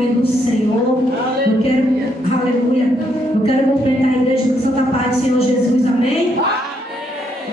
nome do Senhor. Eu quero, aleluia, eu quero cumprimentar a igreja com Santa Paz do Senhor Jesus, amém?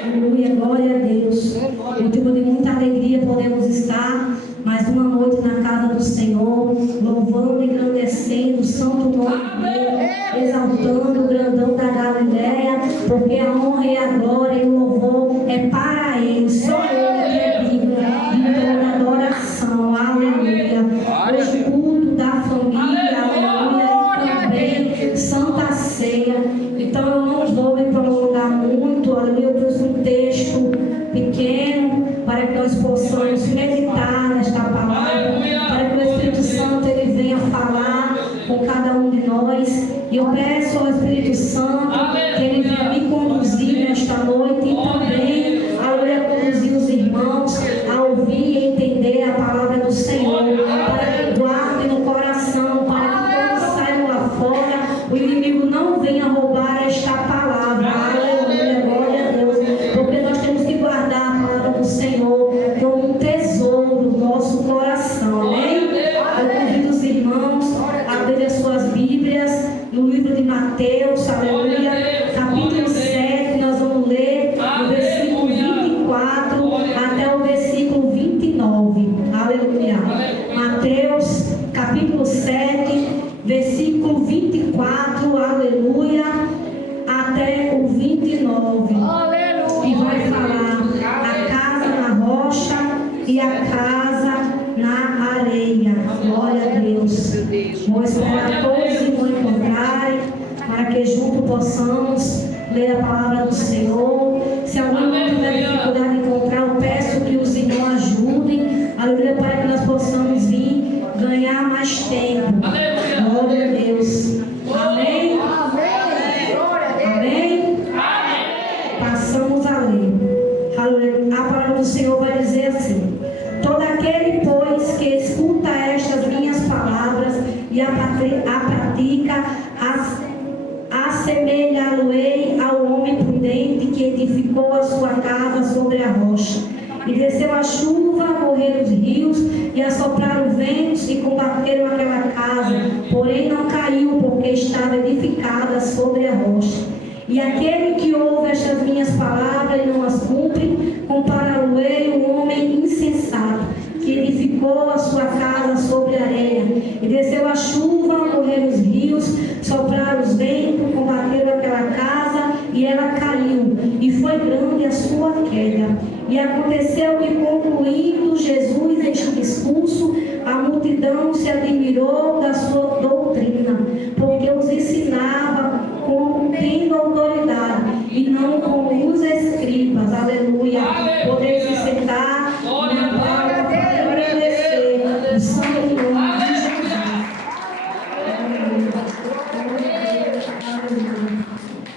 Aleluia, glória a Deus. Motivo de muita alegria podemos estar mais uma noite na casa do Senhor, louvando e engrandecendo o santo nome dele, exaltando o grandão da Galileia, porque a honra e a glória e o louvor é para ele, só ele que é digno de toda adoração, aleluia. Hoje culto da família, aleluia, e também Santa Ceia. Então eu não vou me prolongar muito, aleluia. Eu trouxe um texto pequeno para que nós possamos meditar nesta palavra, para que o Espírito Santo ele venha falar com cada um de nós. E eu peço ao Espírito Santo que ele venha me conduzir nesta noite e também, aleluia, conduzir os irmãos a ouvir e entender a palavra do Senhor, para que guardem no coração, para que quando saiam lá fora, o inimigo não venha roubar esta palavra. Aleluia, glória a Deus, porque nós temos que guardar a palavra do Senhor como um tesouro no nosso coração, amém? Eu convido os irmãos a abrirem as suas Bíblias no livro de Mateus, aleluia, capítulo 7, nós vamos ler do versículo 24 até o versículo 29, aleluia. Mateus, capítulo 7, versículo 24, aleluia, até o 29. E vai falar a casa na rocha e a casa na areia. Glória a Deus. Vou esperar todos os irmãos encontrarem, para que juntos possamos ler a palavra do Senhor. Se alguém não tiver dificuldade de encontrar, eu peço que os irmãos ajudem, aleluia, para que nós possamos vir ganhar mais tempo. Glória a Deus. Amém? Amém? Passamos a ler. Aleluia. A palavra do Senhor vai dizer assim: todo aquele, pois, que escuta estas minhas palavras e a pratica, assemelhá-lo-ei ao homem prudente que edificou a sua casa sobre a rocha. E desceu a chuva, correram os rios, e assopraram ventos, e combateram aquela casa, porém não caiu, porque estava edificada sobre a rocha. E aquele que ouve estas minhas palavras e não as cumpre, compará-lo-ei um homem insensato, que edificou a sua casa sobre a areia. E desceu a chuva, correram os rios, sopraram os ventos, combateram aquela casa, e ela caiu, e foi grande a sua queda. E aconteceu que, concluindo Jesus este discurso, a multidão se admirou da sua doutrina, porque os ensinava como tendo autoridade, e não como os escribas. Aleluia. Poder se sentar na palavra para agradecer o santo nome de Jesus.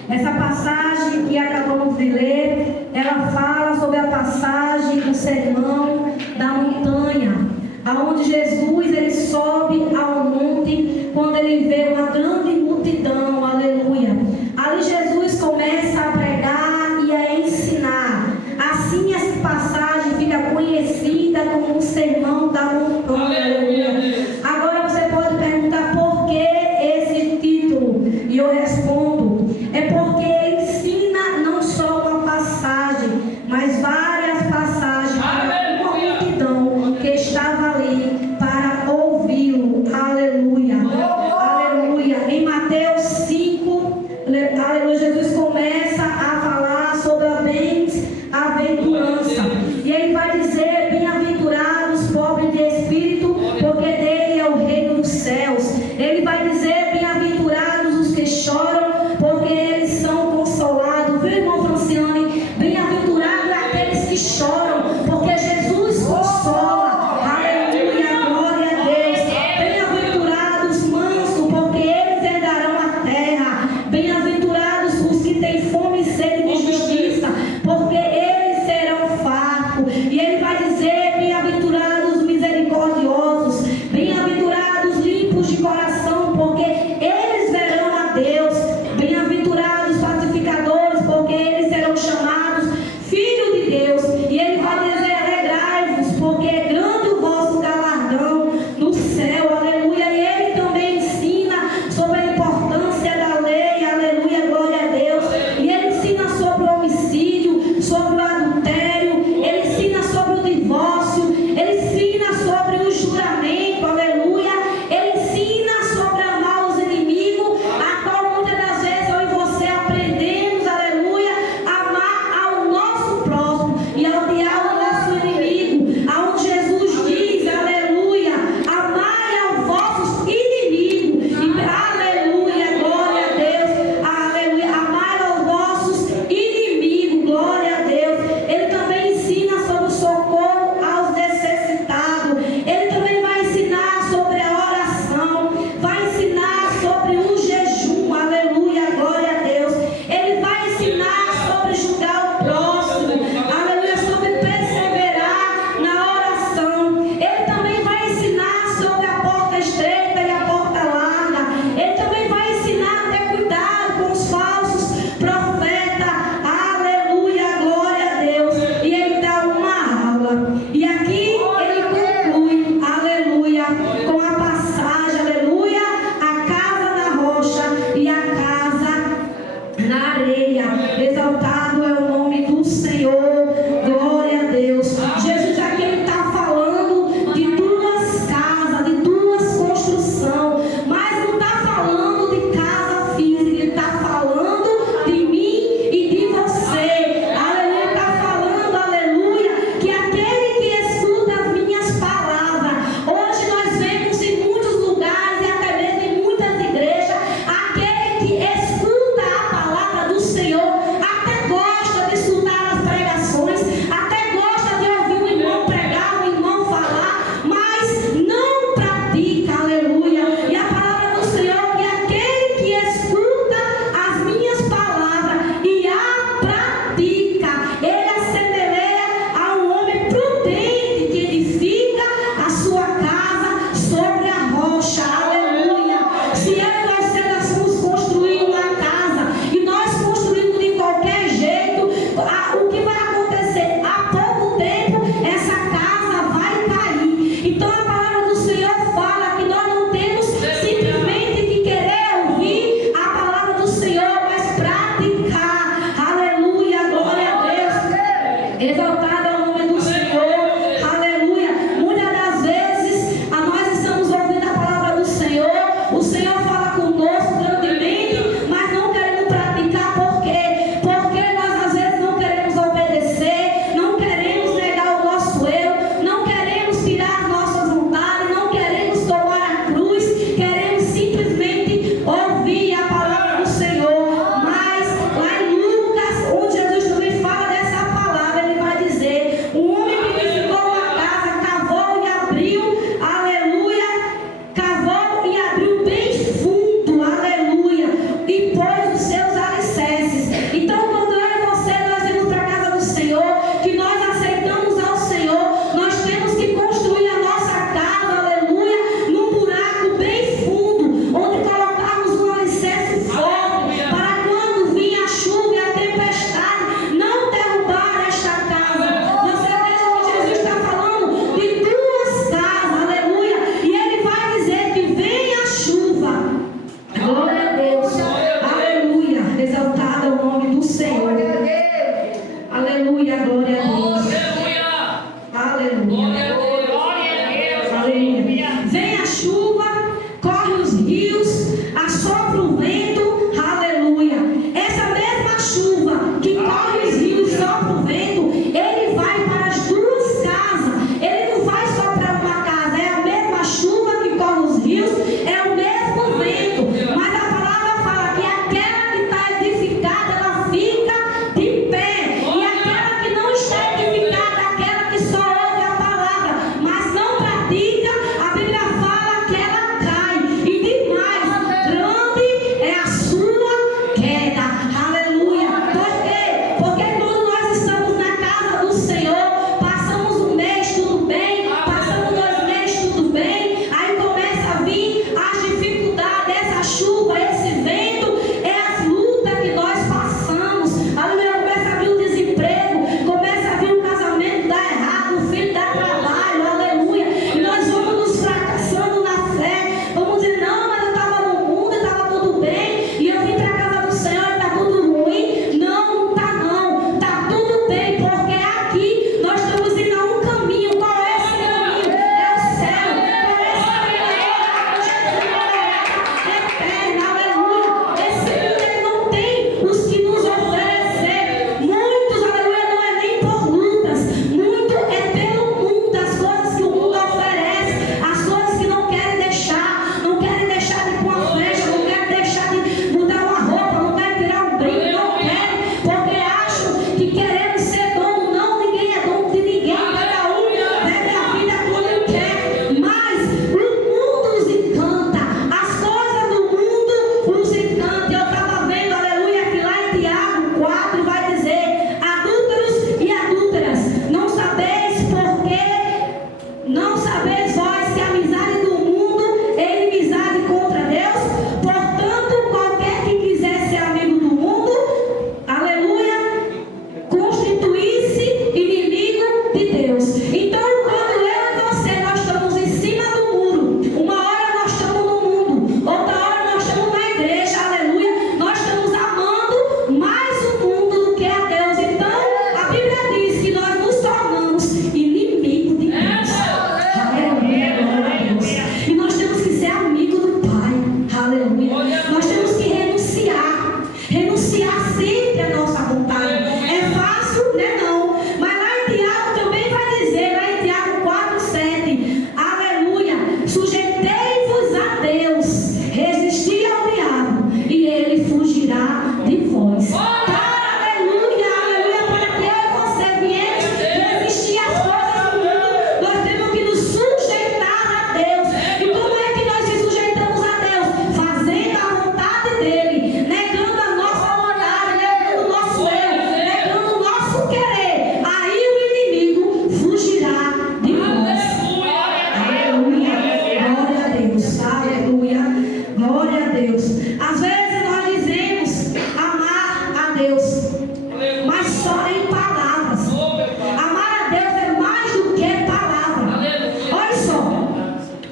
Essa passagem que acabamos de ler, ela fala sobre a passagem do sermão da montanha, aonde Jesus ele sobe ao monte quando ele vê uma grande multidão, aleluia. Ali Jesus começa a pregar e a ensinar. Assim essa passagem fica conhecida como o sermão da montanha, aleluia. Agora você pode perguntar por que esse título, e eu respondo: é porque ele ensina não só uma passagem, mas várias passagens para uma multidão que estava ali para ouvi-lo, aleluia, aleluia. Em Mateus 5, aleluia, Jesus começa a falar sobre a bem-aventurança, e ele vai dizer: bem-aventurados, pobres de espírito,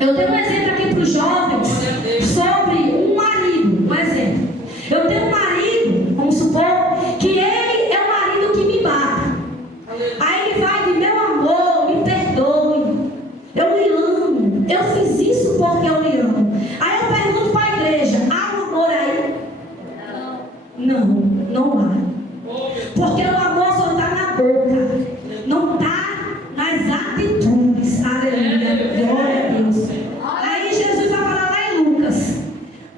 Eu tenho um exemplo aqui para os jovens sobre um marido, um exemplo. Eu tenho um marido, vamos supor, que ele é o marido que me bate. Aí ele vai de meu amor, me perdoe, eu lhe amo, eu fiz isso porque eu lhe amo. Aí eu pergunto para a igreja, há amor aí? Não, não há. Porque o amor só está na boca, não está nas atitudes. Aleluia, glória a Deus. Aí Jesus vai falar lá em Lucas: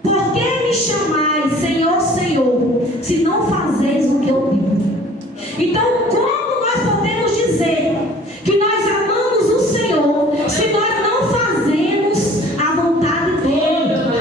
por que me chamais Senhor, Senhor, se não fazeis o que eu digo? Então, como nós podemos dizer que nós amamos o Senhor se nós não fazemos a vontade dele?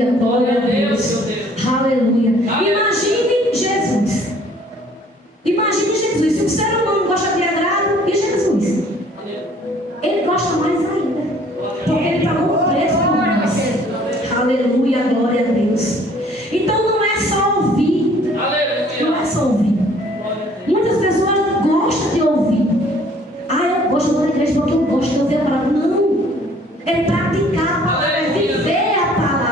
Aleluia, glória a Deus. Aleluia. Imagine Jesus. Imagine Jesus. Se o ser humano gosta de agrado, e Jesus? Ele gosta mais ainda. Porque ele pagou o preço por nós. Aleluia, glória a Deus. Então não é só ouvir. Não é só ouvir. Muitas pessoas gostam de ouvir. Ah, eu gosto da igreja porque eu gosto de ouvir a palavra. Não. É praticar a palavra. É viver a palavra.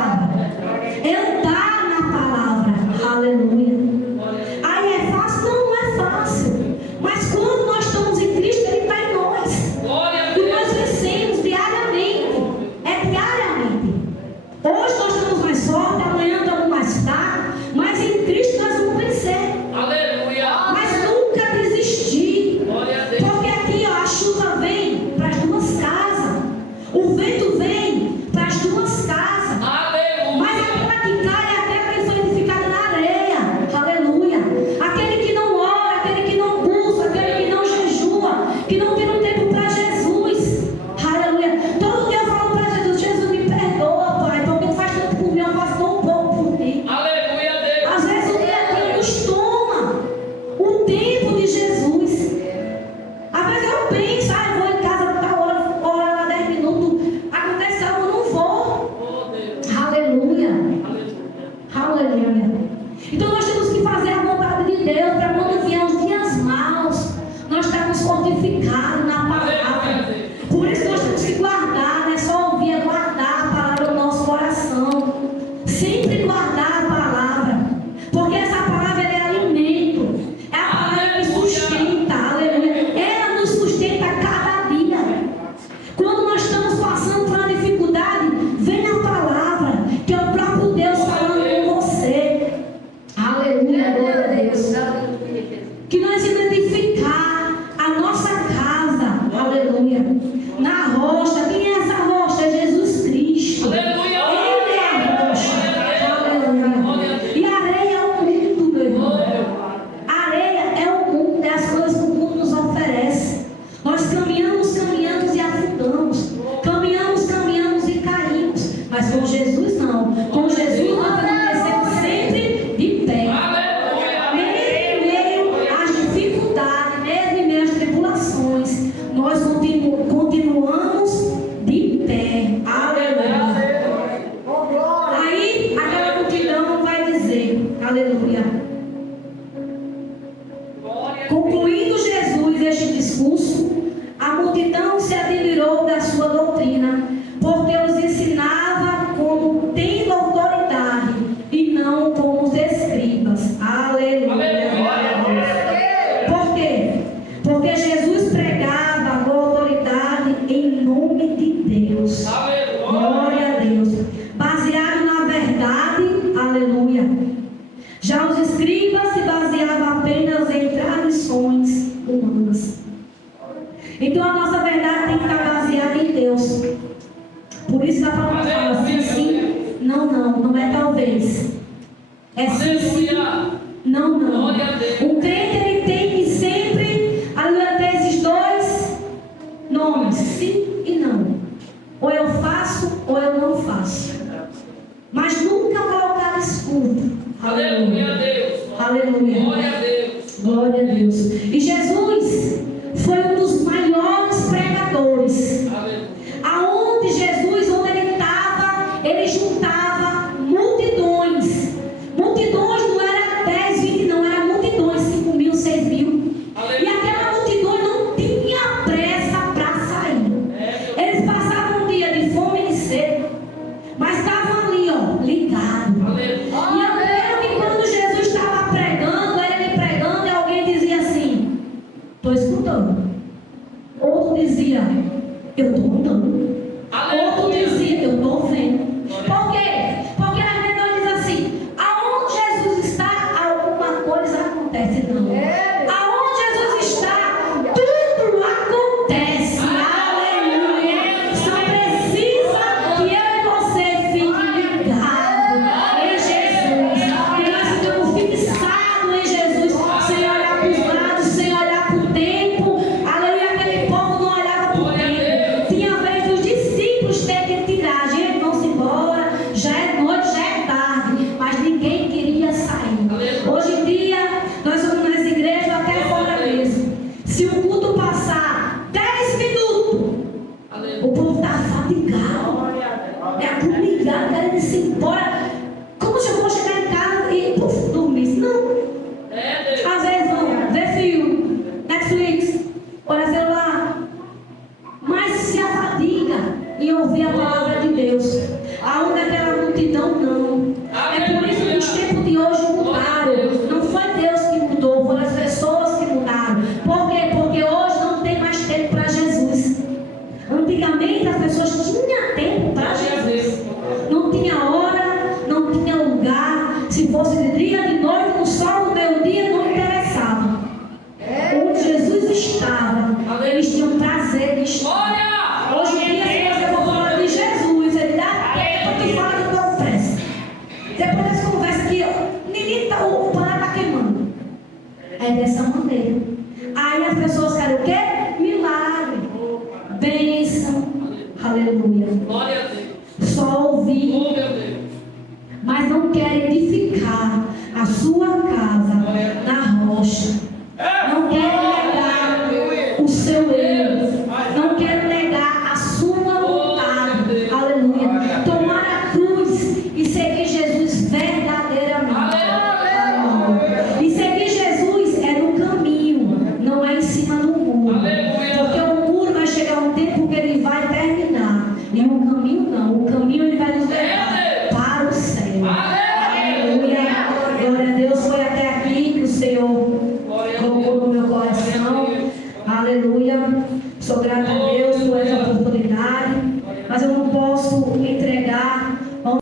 É andar na palavra. Aleluia. Aí é fácil? Não é fácil. Mas quando nós estamos em Cristo, Ele está em nós. E nós vencemos diariamente. É diariamente. Hoje nós estamos mais fortes, amanhã estamos mais fracos. Mas em Cristo nós vamos vencer. Mas nunca desistir. Porque aqui ó, a chuva vem para as duas casas. O vento vem para as duas casas. Mas aquela que cai é aquela que foi edificada na areia. Aleluia. Aquele que não ora, aquele que não busca, aquele que não jejua, que não tem um tempo para Jesus. Aleluia. Todo dia eu falo para Jesus: Jesus, me perdoa, Pai, porque tu faz tanto por mim, eu faço tão pouco por ti. Às vezes o dia a dia nos toma o tempo de Jesus. Às vezes eu penso: eu vou em casa tal hora, orar lá 10 minutos, acontece algo, eu não vou. Aleluia. Aleluia. Então nós temos que fazer a vontade de Deus para quando vier os dias maus, nós estarmos fortificados na palavra. Por isso nós temos que guardar, não é só ouvir, é guardar a palavra no nosso coração. Sempre guardar a palavra. Porque essa palavra é alimento. É a palavra que sustenta. Aleluia. Ela nos sustenta cada dia. Quando nós estamos passando por uma dificuldade, vem a palavra, que é o próprio Deus falando com você. Aleluia, glória a Deus. Que nós identificar a nossa casa. Aleluia. Na rocha. Quem é essa rocha? É Jesus Cristo. Ele é a rocha. Aleluia. E a areia é o mundo, meu irmão. A areia é o mundo, é as coisas que o mundo nos oferece. Nós caminhamos e afundamos. Caminhamos e caímos. Mas com Jesus não. Com Jesus nós permanecemos sempre de pé. Mesmo em meio às dificuldades, mesmo em meio às tribulações, nós continuamos de pé. Aleluia. Aí aquela multidão vai dizer: aleluia. Concluindo Jesus este discurso, a multidão se admirou da sua doutrina, porque os ensinava como tendo autoridade e não como os escribas. Aleluia. Por quê? Porque Jesus pregava com autoridade em nome de Deus. Glória a Deus. Baseado na verdade. Aleluia. Já os escribas se baseavam apenas em tradições humanas. Então a nossa verdade tem que estar baseada em Deus. Por isso a palavra fala sim, sim, não é talvez. É sim, sim, não. O crente ele tem que sempre, aleluia, ter esses dois nomes, sim e não. Ou eu faço ou eu não faço. Mas nunca colocar escudo. Aleluia. Aleluia. Glória a Deus. E Jesus foi um dos maiores pregadores. Aonde Jesus, onde ele estava, ele juntava multidões. Multidões não era 10, 20, não, era multidões, 5 mil, 6 mil. E aquela multidão não tinha pressa para sair. Eles passavam um dia de fome e de sede, mas estavam ali, ó, ligados. E eu lembro que quando Jesus estava pregando, ele pregando, e alguém dizia assim: estou escutando. Outro dizia: eu desligado, querendo ir embora. Como se eu for chegar em casa e dormir? Não. Às vezes vão ver filme, Netflix, olha celular. Mas se afadiga em ouvir a palavra de Deus. Aonde aquela multidão não. É por isso que os tempos de hoje mudaram. Não foi Deus que mudou, foram as pessoas que mudaram. Por quê? Porque hoje não tem mais tempo para Jesus. Antigamente as pessoas tinham tempo para Jesus. Não tinha hora, não tinha lugar. Se fosse de dia, de noite, no sol, no meio-dia, não interessava. Onde Jesus estava, eles tinham prazer de estar. Hoje em dia, se você for falar de Jesus, ele dá tempo que fala do que presta. Depois dessa conversa aqui, o pano está queimando. É dessa maneira. Aí as pessoas querem o quê? Milagre, bênção, aleluia. Só ouvir, mas não quer edificar a sua casa na rocha. Não quer negar o seu eu. Não quer negar a sua vontade. Aleluia. Tomar a cruz e seguir Jesus verdadeiramente. Aleluia. E seguir Jesus é no caminho, não é em cima do muro. Porque o muro vai chegar um tempo que ele vai terminar. E o caminho não. O caminho ele vai nos levar para o céu. Aleluia. Glória a Deus. Foi até aqui que o Senhor colocou no meu coração. Aleluia. Sou grata a Deus por essa oportunidade. Mas eu não posso entregar